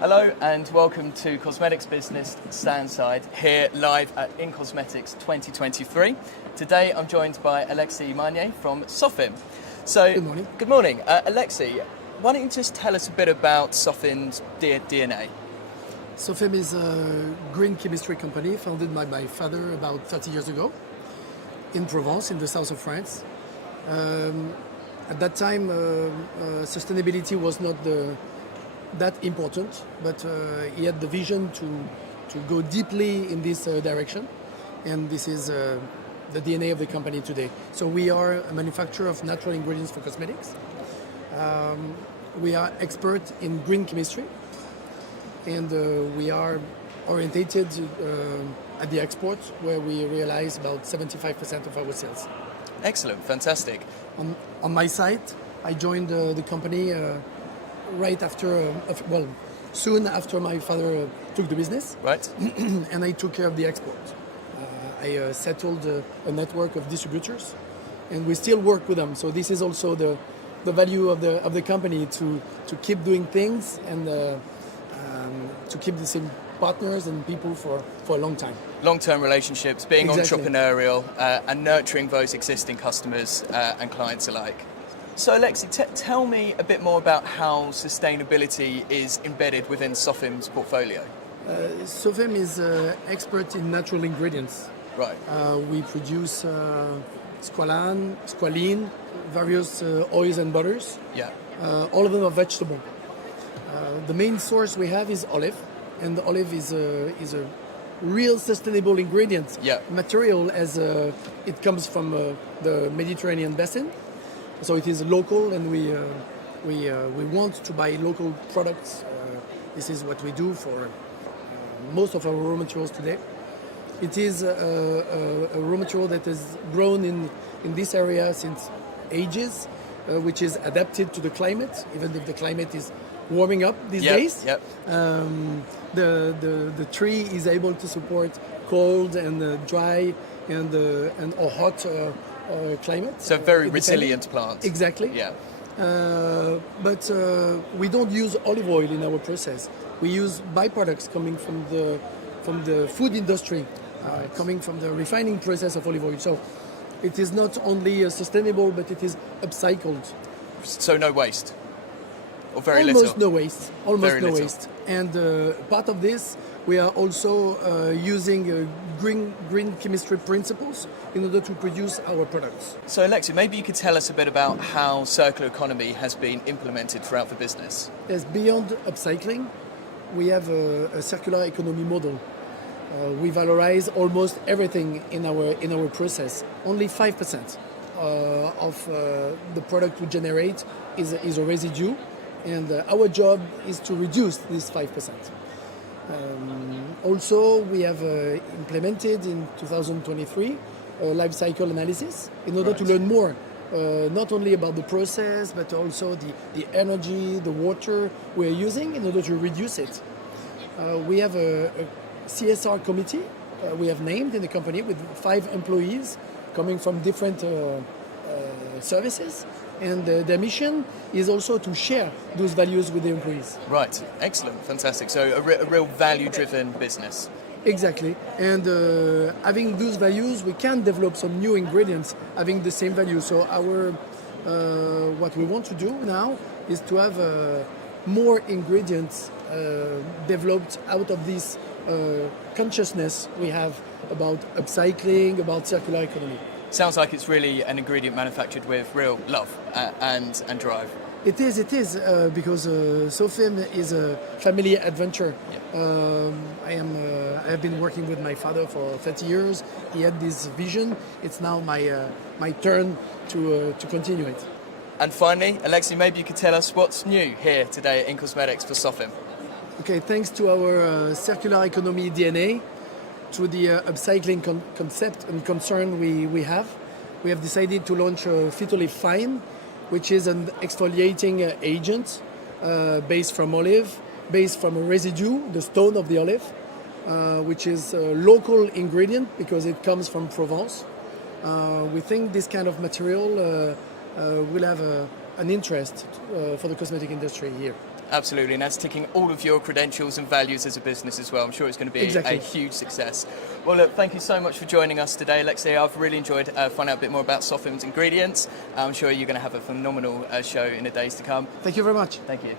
Hello and welcome to Cosmetics Business Standside here live at In Cosmetics 2023. Today I'm joined by Alexis Marnier from Sofim. So, Good morning. Good morning. Alexis, why don't you just tell us a bit about Sofim's DNA? Sofim is a green chemistry company founded by my father about 30 years ago in Provence, in the south of France. At that time, sustainability was not that important, but he had the vision to go deeply in this direction, and this is the DNA of the company today. So we are a manufacturer of natural ingredients for cosmetics. We are expert in green chemistry, and we are orientated at the export, where we realize about 75% of our sales. Excellent, fantastic. On my side, I joined the company right after, soon after my father took the business. Right. And I took care of the export. I settled a network of distributors, and we still work with them. So this is also the value of the company, to keep doing things and to keep the same partners and people for a long time. Long-term relationships, being Exactly. entrepreneurial and nurturing those existing customers and clients alike. So Alexis, tell me a bit more about how sustainability is embedded within Sofim's portfolio. Sofim is expert in natural ingredients. Right. We produce squalene, various oils and butters. Yeah. All of them are vegetable. The main source we have is olive, and the olive is a real sustainable ingredient. Yeah. Material, as it comes from the Mediterranean basin, so it is local, and we want to buy local products. This is what we do for most of our raw materials today. It is a raw material that is grown in this area since ages, which is adapted to the climate, even if the climate is warming up these days. Yep. The tree is able to support cold and dry and or hot climate. So very depending. resilient plants. Exactly. Yeah. But we don't use olive oil in our process. We use byproducts coming from the food industry, coming from the refining process of olive oil. So it is not only sustainable, but it is upcycled. So no waste, or very Almost little. no waste. Almost Very no little. waste. And part of this, we are also using green chemistry principles in order to produce our products. So Alexis, maybe you could tell us a bit about how circular economy has been implemented throughout the business. As beyond upcycling, we have a circular economy model. We valorize almost everything in our process. Only 5% of the product we generate is a residue, and our job is to reduce this 5%. Also, we have implemented in 2023 life cycle analysis in order to learn more, not only about the process, but also the energy, the water we're using in order to reduce it. We have a CSR committee we have named in the company with 5 employees coming from different services, and their mission is also to share those values with the employees. Right, excellent, fantastic. So a real value-driven business. Exactly, and having those values, we can develop some new ingredients having the same value. So our what we want to do now is to have more ingredients developed out of this consciousness we have about upcycling, about circular economy. Sounds like it's really an ingredient manufactured with real love and drive. It is, because Sofim is a family adventure. Yeah. I have been working with my father for 30 years. He had this vision. It's now my turn to continue it. And finally, Alexis, maybe you could tell us what's new here today in Cosmetics for Sofim. Okay, thanks to our circular economy DNA, to the upcycling concept and concern we have decided to launch Phytolive Fine, which is an exfoliating agent based from olive, based from a residue, the stone of the olive, which is a local ingredient because it comes from Provence. We think this kind of material will have an interest for the cosmetic industry here. Absolutely, and that's ticking all of your credentials and values as a business as well. I'm sure it's going to be Exactly. a huge success. Well, look, thank you so much for joining us today, Alexei. I've really enjoyed finding out a bit more about Sofim's ingredients. I'm sure you're going to have a phenomenal show in the days to come. Thank you very much. Thank you.